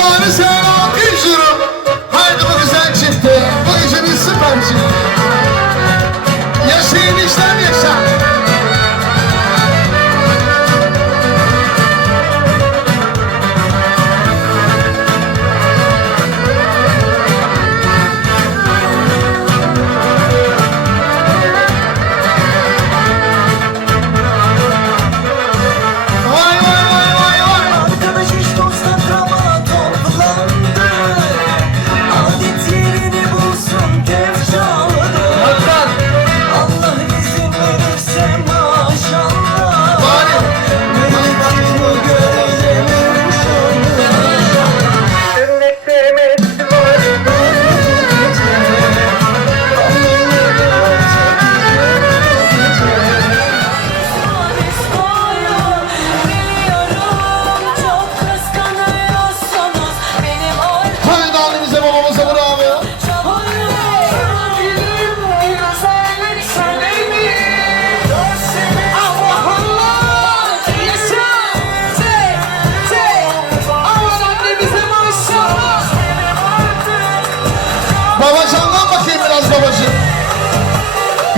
Allah'ını sev.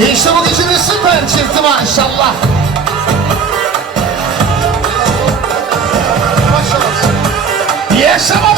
İşte bunun için süper çıktı maşallah. Maşallah. Yaşama.